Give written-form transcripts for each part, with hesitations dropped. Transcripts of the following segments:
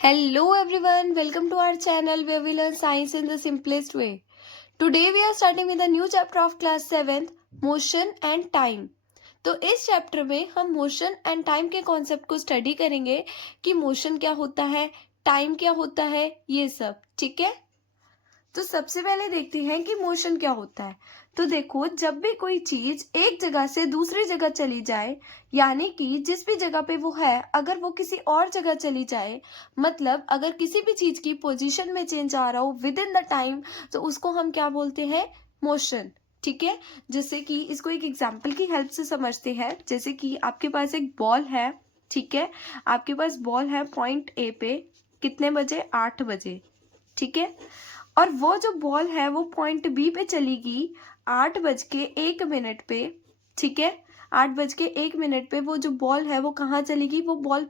Hello everyone, welcome to our channel where we learn science in the simplest way. Today we are starting with a new chapter of class 7th, motion and time. तो इस chapter में हम motion and time के concept को study करेंगे कि motion क्या होता है, टाइम क्या होता है, ये सब. ठीक है. तो सबसे पहले देखते हैं कि मोशन क्या होता है. तो देखो, जब भी कोई चीज एक जगह से दूसरी जगह चली जाए, यानी कि जिस भी जगह पे वो है अगर वो किसी और जगह चली जाए, मतलब अगर किसी भी चीज की पोजीशन में चेंज आ रहा हो विद इन द टाइम, तो उसको हम क्या बोलते हैं, मोशन. ठीक है. जैसे कि इसको एक एग्जाम्पल की हेल्प से समझते हैं. जैसे कि आपके पास एक बॉल है. ठीक है. आपके पास बॉल है पॉइंट ए पे. कितने बजे? 8 बजे. ठीक है. और वो जो बॉल है वो पॉइंट बी पे चलेगी 8:01 पे. ठीक है. 8:01 पे वो जो बॉल है वो कहाँ चलेगी? वो बॉल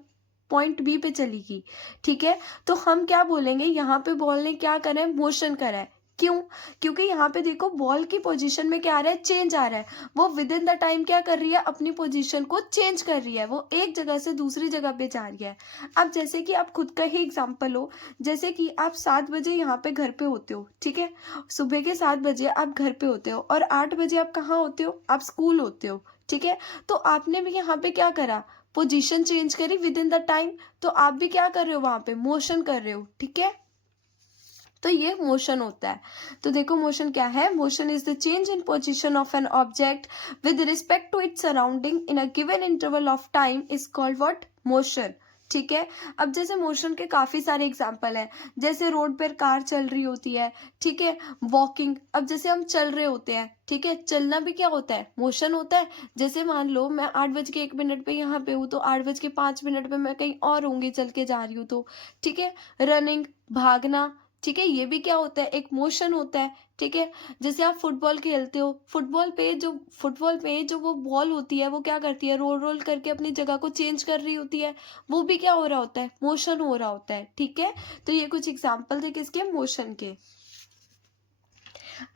पॉइंट बी पे चलेगी. ठीक है. तो हम क्या बोलेंगे, यहाँ पे बॉल ने क्या करा है, मोशन करा है. क्यों? क्योंकि यहाँ पे देखो बॉल की पोजीशन में क्या आ रहा है, चेंज आ रहा है. वो विद इन द टाइम क्या कर रही है, अपनी पोजीशन को चेंज कर रही है. वो एक जगह से दूसरी जगह पे जा रही है. अब जैसे कि आप खुद का ही एग्जाम्पल हो, जैसे कि आप 7 बजे यहाँ पे घर पे होते हो. ठीक है. सुबह के 7 बजे आप घर पे होते हो और 8 बजे आप कहाँ होते हो, आप स्कूल होते हो. ठीक है. तो आपने भी यहाँ पे क्या करा, पोजीशन चेंज करी विद इन द टाइम. तो आप भी क्या कर रहे हो, वहां पे मोशन कर रहे हो. ठीक है. तो ये मोशन होता है. तो देखो मोशन क्या है. Motion is the change in position of an object with respect to its surrounding in a given interval of time is called what, motion. ठीक है. अब जैसे मोशन के काफी सारे एग्जांपल हैं. जैसे रोड पर कार चल रही होती है. ठीक है. वॉकिंग, अब जैसे हम चल रहे होते हैं. ठीक है. चलना भी क्या होता है, मोशन होता है. जैसे मान लो मैं 8:01 पे यहाँ पे हूँ, तो 8:05 पे मैं कहीं और होंगी, चल के जा रही हूँ तो. ठीक है. रनिंग, भागना. ठीक है. ये भी क्या होता है, एक मोशन होता है. ठीक है. जैसे आप फुटबॉल खेलते हो, फुटबॉल पे जो वो बॉल होती है वो क्या करती है, रोल रोल करके अपनी जगह को चेंज कर रही होती है. वो भी क्या हो रहा होता है, मोशन हो रहा होता है. ठीक है. तो ये कुछ एग्जाम्पल थे किसके, मोशन के.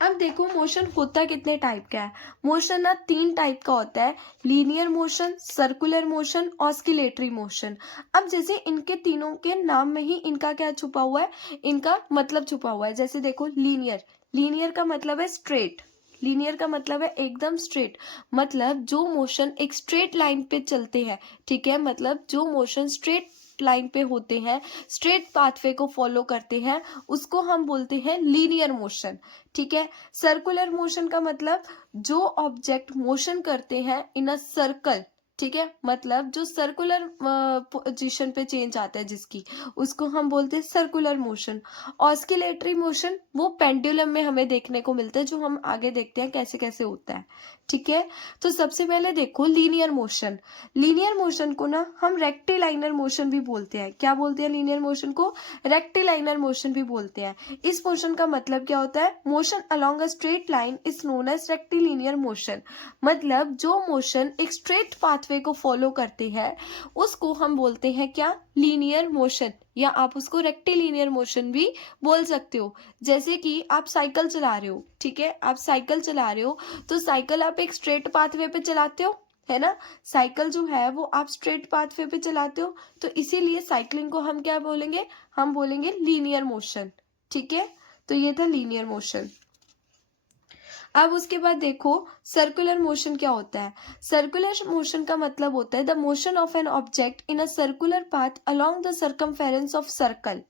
अब देखो मोशन होता कितने टाइप का है. मोशन ना 3 टाइप का होता है. Linear motion, circular motion, oscillatory motion. अब जैसे इनके तीनों के नाम में ही इनका क्या छुपा हुआ है, इनका मतलब छुपा हुआ है. जैसे देखो लीनियर, लीनियर का मतलब है स्ट्रेट. लीनियर का मतलब है एकदम स्ट्रेट. मतलब जो मोशन एक स्ट्रेट लाइन पे चलते हैं. ठीक है. मतलब जो मोशन स्ट्रेट लाइन पे होते हैं, स्ट्रेट पाथवे को फॉलो करते हैं, उसको हम बोलते हैं लीनियर मोशन. ठीक है. सर्कुलर मोशन का मतलब जो ऑब्जेक्ट मोशन करते हैं इन अ सर्कल. ठीक है. मतलब जो सर्कुलर पोजीशन पे चेंज आता है जिसकी, उसको हम बोलते हैं सर्कुलर मोशन. ऑस्किलेटरी मोशन वो पेंडुलम में हमें देखने को मिलता है, जो हम आगे देखते हैं कैसे कैसे होता है. ठीक है. तो सबसे पहले देखो लीनियर मोशन. लीनियर मोशन को ना हम रेक्टिलाइनर मोशन भी बोलते हैं. क्या बोलते हैं लीनियर मोशन को, रेक्टिलाइनर मोशन भी बोलते हैं. इस मोशन का मतलब क्या होता है, motion along a straight line is known as rectilinear motion. मतलब जो मोशन एक स्ट्रेट पाथवे को फॉलो करते हैं उसको हम बोलते हैं क्या, लीनियर मोशन, या आप उसको रेक्टिलिनियर मोशन भी बोल सकते हो. जैसे कि आप साइकिल चला रहे हो. ठीक है. आप साइकिल चला रहे हो तो साइकिल आप एक स्ट्रेट पाथवे पे चलाते हो, है ना. साइकिल जो है वो आप स्ट्रेट पाथवे पे चलाते हो, तो इसीलिए साइकिलिंग को हम क्या बोलेंगे, हम बोलेंगे लीनियर मोशन. ठीक है. तो ये था लीनियर मोशन. अब उसके बाद देखो सर्कुलर मोशन क्या होता है. सर्कुलर मोशन का मतलब होता है the motion of an object in a circular path along the circumference of circle.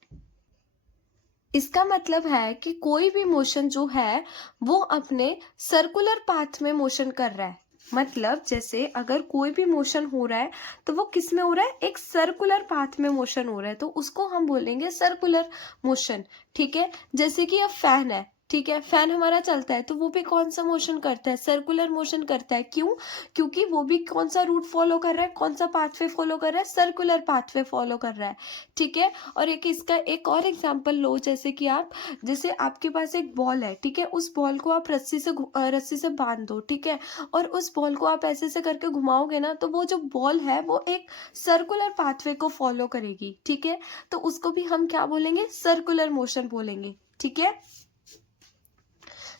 इसका मतलब है कि कोई भी मोशन जो है वो अपने सर्कुलर पाथ में मोशन कर रहा है. मतलब जैसे अगर कोई भी मोशन हो रहा है तो वो किस में हो रहा है, एक सर्कुलर पाथ में मोशन हो रहा है, तो उसको हम बोलेंगे सर्कुलर मोशन. ठीक है. जैसे कि अब फैन है. ठीक है. फैन हमारा चलता है तो वो भी कौन सा मोशन करता है, सर्कुलर मोशन करता है. क्यों? क्योंकि वो भी कौन सा रूट फॉलो कर रहा है, कौन सा पाथवे फॉलो कर रहा है, सर्कुलर पाथवे फॉलो कर रहा है. ठीक है. और एक इसका एक और एग्जांपल लो. जैसे कि आप, जैसे आपके पास एक बॉल है. ठीक है. उस बॉल को आप रस्सी से बांध दो. ठीक है. और उस बॉल को आप ऐसे करके घुमाओगे ना, तो वो जो बॉल है वो एक सर्कुलर पाथवे को फॉलो करेगी. ठीक है. तो उसको भी हम क्या बोलेंगे, सर्कुलर मोशन बोलेंगे. ठीक है.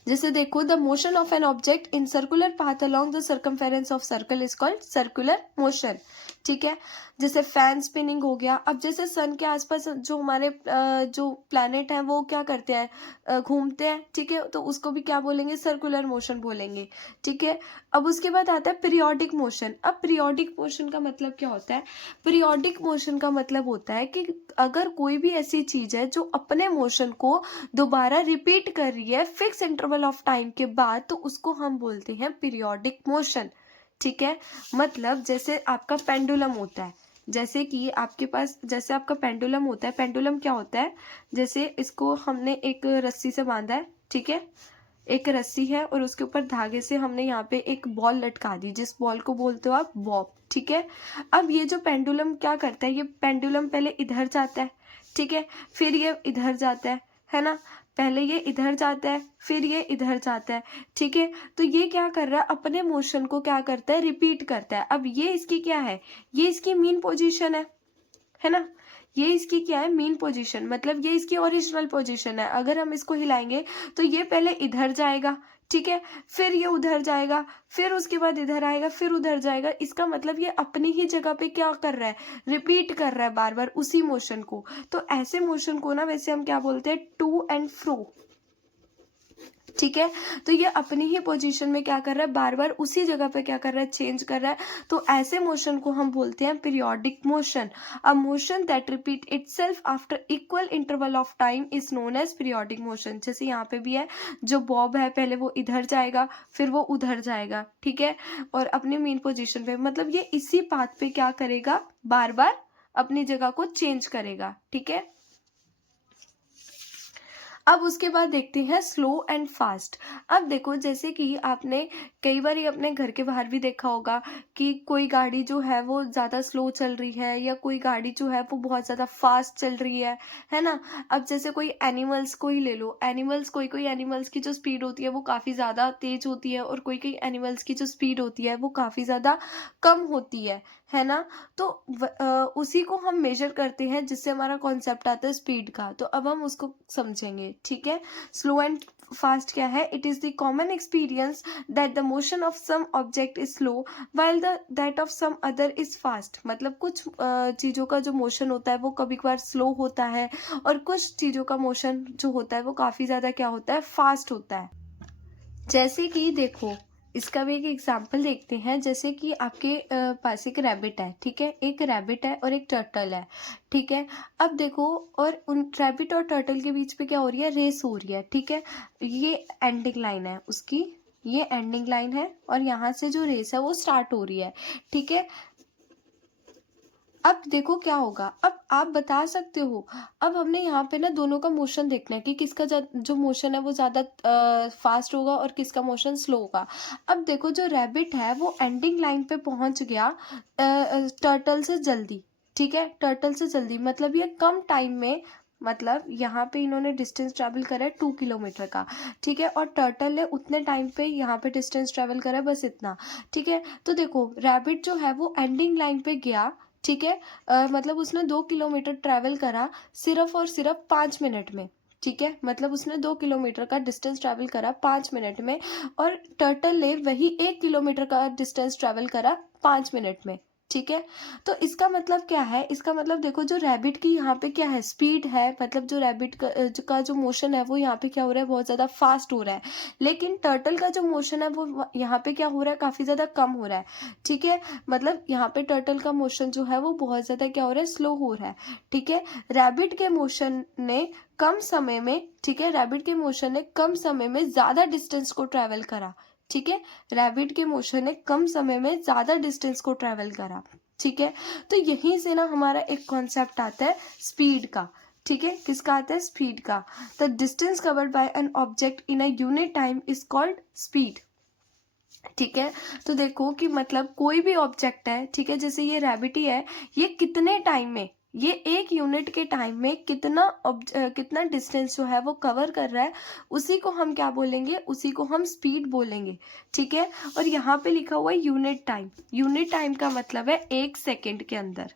जैसे देखो the motion of an object in circular path along the circumference of circle is called circular motion. ठीक है। जैसे फैन स्पिनिंग हो गया। अब जैसे सन के आसपास जो हमारे जो प्लैनेट हैं वो क्या करते हैं, घूमते हैं, ठीक है, तो उसको भी क्या बोलेंगे, सर्कुलर मोशन बोलेंगे, ठीक है। अब उसके बाद आता है पीरियोडिक मोशन। अब पीरियोडिक मोशन का मतलब क्या होता है, पीरियोडिक मोशन का मतलब होता है कि अगर कोई भी ऐसी चीज है जो अपने मोशन को दोबारा रिपीट कर रही है फिक्स इंटरवल ऑफ टाइम के बाद, तो उसको हम बोलते हैं पीरियोडिक मोशन, ठीक है। मतलब जैसे आपका पेंडुलम होता है, जैसे कि आपके पास जैसे आपका पेंडुलम होता है, पेंडुलम क्या होता है, जैसे इसको हमने एक रस्सी से बांधा है, ठीक है, एक रस्सी है और उसके ऊपर धागे से हमने यहाँ पे एक बॉल लटका दी, जिस बॉल को बोलते हो आप बॉब, ठीक है। अब ये जो पेंडुलम क्या करता है, ये पेंडुलम पहले इधर जाता है, ठीक है, फिर ये इधर जाता है ना, पहले ये इधर जाता है फिर ये इधर जाता है, ठीक है। तो ये क्या कर रहा है, अपने मोशन को क्या करता है, रिपीट करता है। अब ये इसकी क्या है, ये इसकी मीन पोजीशन है ना, ये इसकी क्या है, मीन पोजीशन, मतलब ये इसकी ओरिजिनल पोजीशन है। अगर हम इसको हिलाएंगे तो ये पहले इधर जाएगा, ठीक है, फिर ये उधर जाएगा, फिर उसके बाद इधर आएगा, फिर उधर जाएगा। इसका मतलब ये अपनी ही जगह पे क्या कर रहा है, रिपीट कर रहा है बार बार उसी मोशन को। तो ऐसे मोशन को ना वैसे हम क्या बोलते हैं, टू एंड फ्रो, ठीक है। तो ये अपनी ही पोजीशन में क्या कर रहा है, बार बार उसी जगह पे क्या कर रहा है, चेंज कर रहा है। तो ऐसे मोशन को हम बोलते हैं periodic motion. A motion that repeat itself after equal interval of time is known as periodic motion. जैसे यहाँ पे भी है, जो बॉब है पहले वो इधर जाएगा फिर वो उधर जाएगा, ठीक है, और अपनी मेन पोजीशन पे, मतलब ये इसी पाथ पे क्या करेगा, बार बार अपनी जगह को चेंज करेगा, ठीक है। अब उसके बाद देखते हैं स्लो एंड फास्ट। अब देखो जैसे कि आपने कई बार ये अपने घर के बाहर भी देखा होगा कि कोई गाड़ी जो है वो ज़्यादा स्लो चल रही है या कोई गाड़ी जो है वो बहुत ज़्यादा फास्ट चल रही है ना। अब जैसे कोई एनिमल्स को ही ले लो, एनिमल्स कोई कोई एनिमल्स की जो स्पीड होती है वो काफ़ी ज़्यादा तेज होती है और कोई कोई एनिमल्स की जो स्पीड होती है वो काफ़ी ज़्यादा कम होती है ना। तो उसी को हम मेजर करते हैं जिससे हमारा कॉन्सेप्ट आता है स्पीड का। तो अब हम उसको समझेंगे, ठीक है। स्लो एंड फास्ट क्या है, it is the common experience that the motion of some object is slow while the that of some other is fast. मतलब कुछ चीज़ों का जो मोशन होता है वो कभी कभार स्लो होता है और कुछ चीज़ों का मोशन जो होता है वो काफ़ी ज़्यादा क्या होता है, फास्ट होता है। जैसे कि देखो इसका भी एक एग्जाम्पल देखते हैं। जैसे कि आपके पास एक रैबिट है, ठीक है, एक रैबिट है और एक टर्टल है, ठीक है। अब देखो, और उन रैबिट और टर्टल के बीच पे क्या हो रही है, रेस हो रही है, ठीक है। ये एंडिंग लाइन है उसकी, ये एंडिंग लाइन है और यहाँ से जो रेस है वो स्टार्ट हो रही है, ठीक है। अब देखो क्या होगा, अब आप बता सकते हो, अब हमने यहाँ पे ना दोनों का मोशन देखना है कि किसका जो मोशन है वो ज़्यादा फास्ट होगा और किसका मोशन स्लो होगा। अब देखो जो रैबिट है वो एंडिंग लाइन पे पहुँच गया टर्टल से जल्दी, ठीक है, टर्टल से जल्दी, मतलब ये कम टाइम में, मतलब यहाँ पे इन्होंने डिस्टेंस ट्रैवल करा है 2 किलोमीटर का, ठीक है, और टर्टल ने उतने टाइम पे यहाँ पे डिस्टेंस ट्रैवल करा है बस इतना, ठीक है। तो देखो रैबिट जो है वो एंडिंग लाइन पे गया, ठीक है, मतलब उसने 2 किलोमीटर ट्रैवल करा सिर्फ और सिर्फ 5 मिनट में, ठीक है, मतलब उसने 2 किलोमीटर का डिस्टेंस ट्रैवल करा 5 मिनट में और टर्टल ने वही 1 किलोमीटर का डिस्टेंस ट्रैवल करा 5 मिनट में, ठीक है। तो इसका मतलब क्या है, इसका मतलब देखो जो रैबिट की यहाँ पे क्या है, स्पीड है, मतलब जो रैबिट का जो मोशन है वो यहाँ पे क्या हो रहा है, बहुत ज़्यादा फास्ट हो रहा है। लेकिन टर्टल का जो मोशन है वो यहाँ पे क्या हो रहा है, काफ़ी ज़्यादा कम हो रहा है, ठीक है। मतलब यहाँ पे टर्टल का मोशन जो है वो बहुत ज़्यादा क्या हो रहा है, स्लो हो रहा है, ठीक है। रैबिट के मोशन ने कम समय में, ठीक है, रैबिट के मोशन ने कम समय में ज़्यादा डिस्टेंस को ट्रैवल करा, ठीक है, रैबिट के मोशन ने कम समय में ज़्यादा डिस्टेंस को ट्रैवल करा, ठीक है। तो यहीं से ना हमारा एक कॉन्सेप्ट आता है स्पीड का, ठीक है, किसका आता है, स्पीड का। The distance covered by an object in a unit time is called speed, ठीक है। तो देखो कि मतलब कोई भी ऑब्जेक्ट है, ठीक है, जैसे ये रैबिट ही है, ये कितने टाइम में, ये 1 यूनिट के टाइम में कितना डिस्टेंस जो है वो कवर कर रहा है, उसी को हम क्या बोलेंगे, उसी को हम स्पीड बोलेंगे, ठीक है। और यहाँ पे लिखा हुआ है यूनिट टाइम, यूनिट टाइम का मतलब है 1 सेकेंड के अंदर,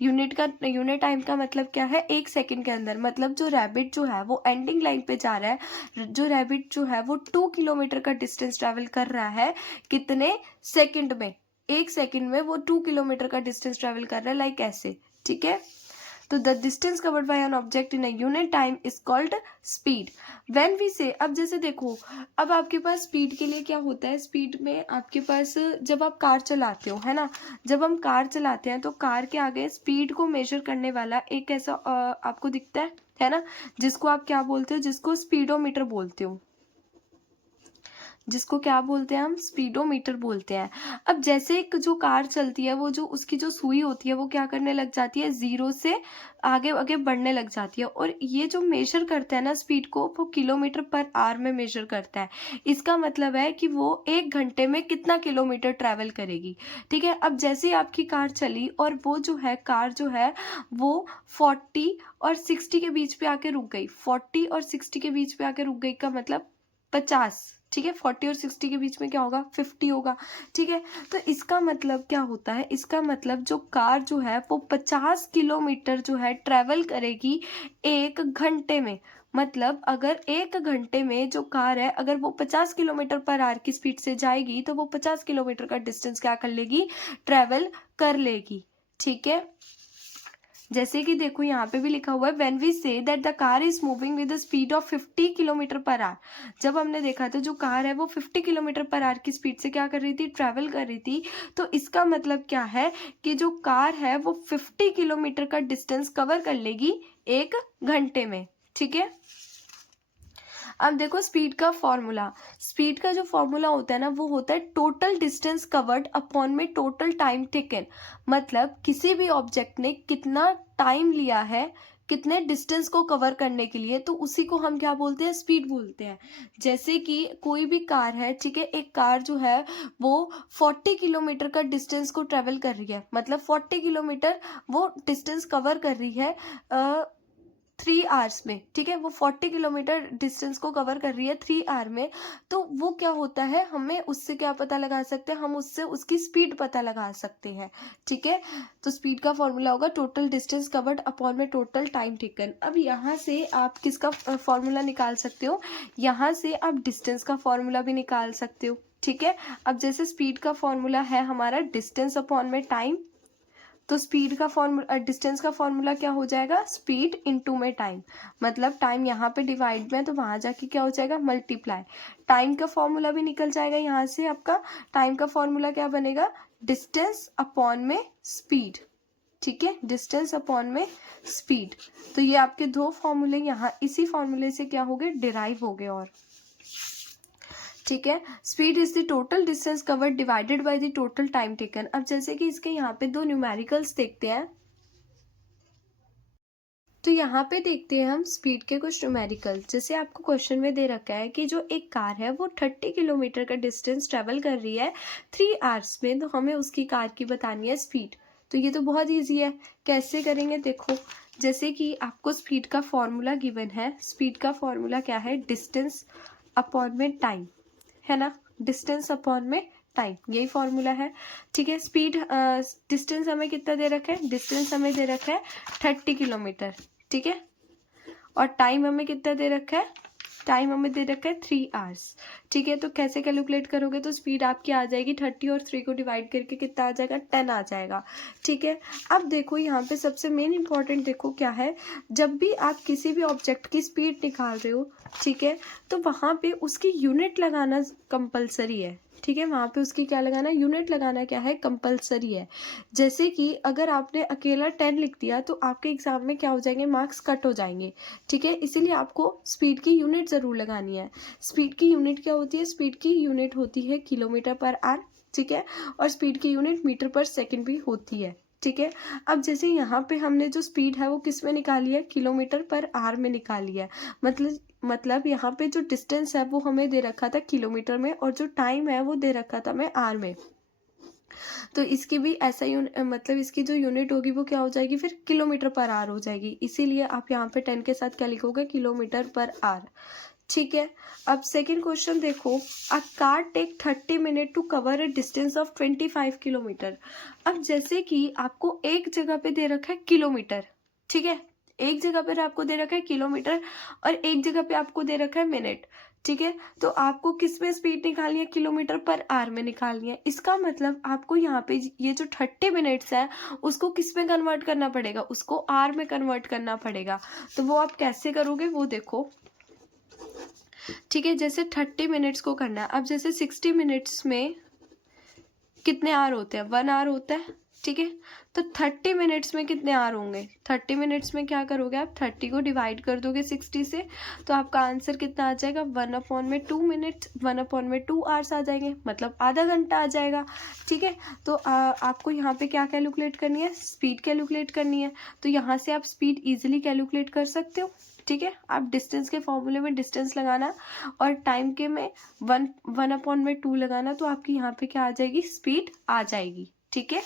यूनिट टाइम का मतलब क्या है, 1 सेकेंड के अंदर। मतलब जो रैबिट जो है वो एंडिंग लाइन पे जा रहा है, जो रैबिट जो है वो 2 किलोमीटर का डिस्टेंस ट्रैवल कर रहा है कितने सेकंड में, 1 सेकंड में वो 2 किलोमीटर का डिस्टेंस ट्रेवल कर रहा है, लाइक ऐसे, ठीक है। तो the distance covered by an object in a unit time is called speed. When we say, अब जैसे देखो, अब आपके पास स्पीड के लिए क्या होता है, स्पीड में आपके पास जब आप कार चलाते हो, है ना, जब हम कार चलाते हैं तो कार के आगे स्पीड को मेजर करने वाला एक ऐसा आपको दिखता है ना, जिसको आप क्या बोलते हो, जिसको स्पीडोमीटर बोलते हो, जिसको क्या बोलते हैं हम, स्पीडोमीटर बोलते हैं। अब जैसे एक जो कार चलती है, वो जो उसकी जो सुई होती है वो क्या करने लग जाती है, जीरो से आगे आगे बढ़ने लग जाती है, और ये जो मेजर करता है ना स्पीड को, वो किलोमीटर पर आवर में मेजर करता है। इसका मतलब है कि वो 1 घंटे में कितना किलोमीटर ट्रैवल करेगी, ठीक है। अब जैसे ही आपकी कार चली और वो जो है कार जो है वो 40 और 60 के बीच पे आके रुक गई, 40 और 60 के बीच पे आके रुक गई का मतलब 50, ठीक है। 40 और 60 के बीच में क्या होगा, 50 होगा, ठीक है। तो इसका मतलब क्या होता है, इसका मतलब जो कार जो है वो 50 किलोमीटर जो है ट्रेवल करेगी 1 घंटे में। मतलब अगर 1 घंटे में जो कार है, अगर वो 50 किलोमीटर पर आवर की स्पीड से जाएगी तो वो 50 किलोमीटर का डिस्टेंस क्या कर लेगी, ट्रेवल कर लेगी, ठीक है। जैसे कि देखो यहाँ पे भी लिखा हुआ है, when we say that the car is moving with the speed of 50 kilometre per hour. जब हमने देखा था जो कार है वो 50 किलोमीटर पर आवर की स्पीड से क्या कर रही थी, ट्रैवल कर रही थी। तो इसका मतलब क्या है कि जो कार है वो 50 किलोमीटर का डिस्टेंस कवर कर लेगी 1 घंटे में, ठीक है। अब देखो स्पीड का फॉर्मूला, स्पीड का जो फॉर्मूला होता है ना वो होता है टोटल डिस्टेंस कवर्ड अपॉन में टोटल टाइम टेकन। मतलब किसी भी ऑब्जेक्ट ने कितना टाइम लिया है कितने डिस्टेंस को कवर करने के लिए, तो उसी को हम क्या बोलते हैं, स्पीड बोलते हैं। जैसे कि कोई भी कार है, ठीक है, एक कार जो है वो 40 किलोमीटर का डिस्टेंस को ट्रेवल कर रही है, मतलब 40 किलोमीटर वो डिस्टेंस कवर कर रही है 3 आवर्स में, ठीक है। वो 40 किलोमीटर डिस्टेंस को कवर कर रही है 3 आवर में। तो वो क्या होता है, हमें उससे क्या पता लगा सकते हैं, हम उससे उसकी स्पीड पता लगा सकते हैं, ठीक है। तो स्पीड का फॉर्मूला होगा टोटल डिस्टेंस कवर्ड अपॉन में टोटल टाइम टेकन। अब यहाँ से आप किसका फॉर्मूला निकाल सकते हो, यहाँ से आप डिस्टेंस का फॉर्मूला भी निकाल सकते हो, ठीक है। अब जैसे स्पीड का फॉर्मूला है हमारा डिस्टेंस अपॉन में टाइम, तो स्पीड का फॉर्मूला, डिस्टेंस का फॉर्मूला क्या हो जाएगा, स्पीड इनटू में टाइम। मतलब टाइम यहाँ पे डिवाइड में, तो वहां जाके क्या हो जाएगा, मल्टीप्लाई। टाइम का फॉर्मूला भी निकल जाएगा यहाँ से आपका। टाइम का फॉर्मूला क्या बनेगा, डिस्टेंस अपॉन में स्पीड, ठीक है, डिस्टेंस अपॉन में स्पीड। तो ये आपके दो फॉर्मूले यहाँ इसी फॉर्मूले से क्या हो गए, डिराइव हो गए। और ठीक है, speed is the total distance covered divided by the total time taken. अब जैसे कि इसके यहाँ पे दो न्यूमेरिकल्स देखते हैं, तो यहाँ पे देखते हैं हम स्पीड के कुछ न्यूमेरिकल। जैसे आपको क्वेश्चन में दे रखा है कि जो एक कार है वो 30 किलोमीटर का डिस्टेंस ट्रेवल कर रही है 3 आवर्स में, तो हमें उसकी कार की बतानी है स्पीड। तो ये तो बहुत ईजी है, कैसे करेंगे, देखो जैसे कि आपको स्पीड का फॉर्मूला गिवन है, स्पीड का फॉर्मूला क्या है, डिस्टेंस अपॉन में टाइम, है ना, डिस्टेंस अपॉन में टाइम, यही फॉर्मूला है, ठीक है। स्पीड डिस्टेंस हमें कितना दे रखा है, डिस्टेंस हमें दे रखा है 30 किलोमीटर, ठीक है। और टाइम हमें कितना दे रखा है, टाइम हमें दे रखा है 3 आवर्स, ठीक है। तो कैसे कैलकुलेट करोगे, तो स्पीड आपकी आ जाएगी 30 और 3 को डिवाइड करके कितना आ जाएगा, 10 आ जाएगा, ठीक है। अब देखो यहाँ पे सबसे मेन इंपॉर्टेंट देखो क्या है, जब भी आप किसी भी ऑब्जेक्ट की स्पीड निकाल रहे हो, ठीक है, तो वहाँ पे उसकी यूनिट लगाना कंपलसरी है, ठीक है। वहाँ पे उसकी क्या लगाना, यूनिट लगाना क्या है, कंपलसरी है। जैसे कि अगर आपने अकेला 10 लिख दिया तो आपके एग्जाम में क्या हो जाएंगे, मार्क्स कट हो जाएंगे, ठीक है। इसीलिए आपको स्पीड की यूनिट ज़रूर लगानी है। स्पीड की यूनिट क्या होती है, स्पीड की यूनिट होती है किलोमीटर पर आवर, ठीक है। और स्पीड की यूनिट मीटर पर सेकेंड भी होती है, ठीक है। अब जैसे यहाँ पे हमने जो स्पीड है वो किस में निकाली है, किलोमीटर पर आवर में निकाली है। मतलब यहाँ पे जो डिस्टेंस है वो हमें दे रखा था किलोमीटर में, और जो टाइम है वो दे रखा था हमें आवर में। तो इसकी भी ऐसा मतलब इसकी जो यूनिट होगी वो क्या हो जाएगी, फिर किलोमीटर पर आवर हो जाएगी। इसीलिए आप यहाँ पे 10 के साथ क्या लिखोगे, किलोमीटर पर आवर, ठीक है। अब सेकेंड क्वेश्चन देखो, a car take 30 minute to cover a distance of 25 kilometre. अब जैसे कि आपको एक जगह पे दे रखा है किलोमीटर, ठीक है, एक जगह पर आपको दे रखा है किलोमीटर और एक जगह पे आपको दे रखा है मिनट, ठीक है, तो आपको किस में स्पीड निकालनी है, किलोमीटर पर आवर में निकालनी है। इसका मतलब आपको यहाँ पे ये जो 30 मिनट्स है उसको किस में कन्वर्ट करना पड़ेगा, उसको आवर में कन्वर्ट करना पड़ेगा। तो वो आप कैसे करोगे वो देखो, ठीक है। जैसे 30 मिनट्स को करना है, अब जैसे 60 मिनट्स में कितने आवर होते हैं, 1 आवर होता है, ठीक है। तो 30 मिनट्स में कितने आवर होंगे, 30 मिनट्स में क्या करोगे आप, 30 को डिवाइड कर दोगे 60 से, तो आपका आंसर कितना आ जाएगा, 1/2 मिनट, 1/2 आवर्स आ जाएंगे, मतलब आधा घंटा आ जाएगा, ठीक है। तो आपको यहाँ पे क्या कैलकुलेट करनी है, स्पीड कैलकुलेट करनी है। तो यहाँ से आप स्पीड इजीली कैलकुलेट कर सकते हो, ठीक है। आप डिस्टेंस के फॉर्मूले में डिस्टेंस लगाना और टाइम के में 1/2 लगाना, तो आपकी यहाँ पे क्या आ जाएगी, स्पीड आ जाएगी, ठीक है।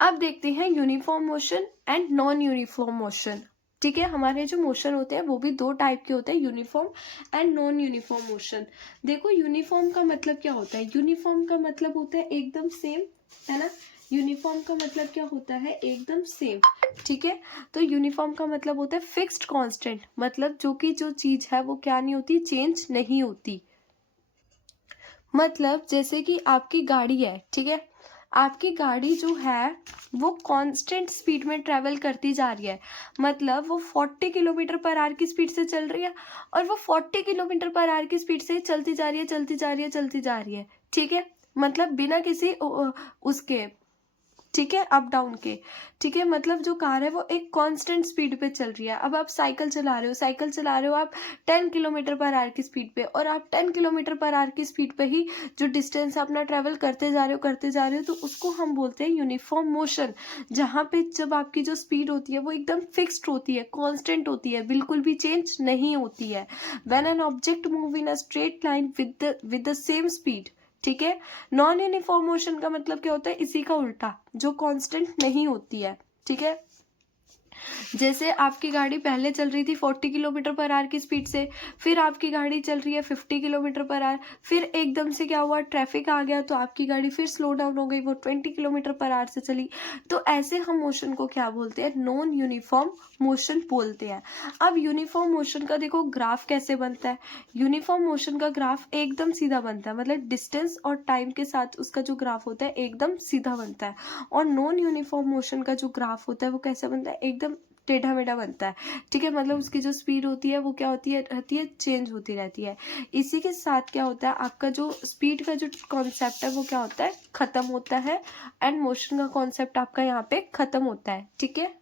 अब देखते हैं uniform motion and non uniform motion, ठीक है। हमारे जो मोशन होते हैं वो भी 2 टाइप के होते हैं, uniform and non uniform motion. देखो यूनिफॉर्म का मतलब क्या होता है, यूनिफॉर्म का मतलब होता है एकदम सेम, है ना। यूनिफॉर्म का मतलब क्या होता है, एकदम सेम, ठीक है। तो यूनिफॉर्म का मतलब होता है फिक्स्ड कांस्टेंट, मतलब जो चीज है वो क्या नहीं होती, चेंज नहीं होती। मतलब जैसे कि आपकी गाड़ी है, ठीक है, आपकी गाड़ी जो है वो कांस्टेंट स्पीड में ट्रेवल करती जा रही है, मतलब वो 40 किलोमीटर पर आवर की स्पीड से चल रही है और वो 40 किलोमीटर पर आवर की स्पीड से चलती जा रही है, चलती जा रही है, चलती जा रही है, ठीक है। मतलब बिना किसी उसके, ठीक है, अप डाउन के, ठीक है। मतलब जो कार है वो एक कांस्टेंट स्पीड पे चल रही है। अब आप साइकिल चला रहे हो, साइकिल चला रहे हो आप 10 किलोमीटर पर आवर की स्पीड पे, और आप 10 किलोमीटर पर आवर की स्पीड पे ही जो डिस्टेंस अपना ट्रेवल करते जा रहे हो, करते जा रहे हो, तो उसको हम बोलते हैं यूनिफॉर्म मोशन। जहाँ पे जब आपकी जो स्पीड होती है वो एकदम फिक्स्ड होती है, कांस्टेंट होती है, बिल्कुल भी चेंज नहीं होती है। When an object move in a straight line with the same speed, ठीक है। नॉन यूनिफॉर्म मोशन का मतलब क्या होता है, इसी का उल्टा, जो कांस्टेंट नहीं होती है, ठीक है। जैसे आपकी गाड़ी पहले चल रही थी 40 किलोमीटर पर आवर की स्पीड से, फिर आपकी गाड़ी चल रही है 50 किलोमीटर पर आवर, फिर एकदम से क्या हुआ, ट्रैफिक आ गया तो आपकी गाड़ी फिर स्लो डाउन हो गई, वो 20 किलोमीटर पर आवर से चली। तो ऐसे हम मोशन को क्या बोलते हैं, नॉन यूनिफॉर्म मोशन बोलते हैं। अब यूनिफॉर्म मोशन का देखो ग्राफ कैसे बनता है, यूनिफॉर्म मोशन का ग्राफ एकदम सीधा बनता है, मतलब डिस्टेंस और टाइम के साथ उसका जो ग्राफ होता है एकदम सीधा बनता है। और नॉन यूनिफॉर्म मोशन का जो ग्राफ होता है वो कैसे बनता है, एकदम टेढ़ा मेढ़ा बनता है, ठीक है। मतलब उसकी जो स्पीड होती है वो क्या होती है, रहती है, चेंज होती रहती है। इसी के साथ क्या होता है, आपका जो स्पीड का जो कॉन्सेप्ट है वो क्या होता है, खत्म होता है, एंड मोशन का कॉन्सेप्ट आपका यहाँ पे खत्म होता है, ठीक है।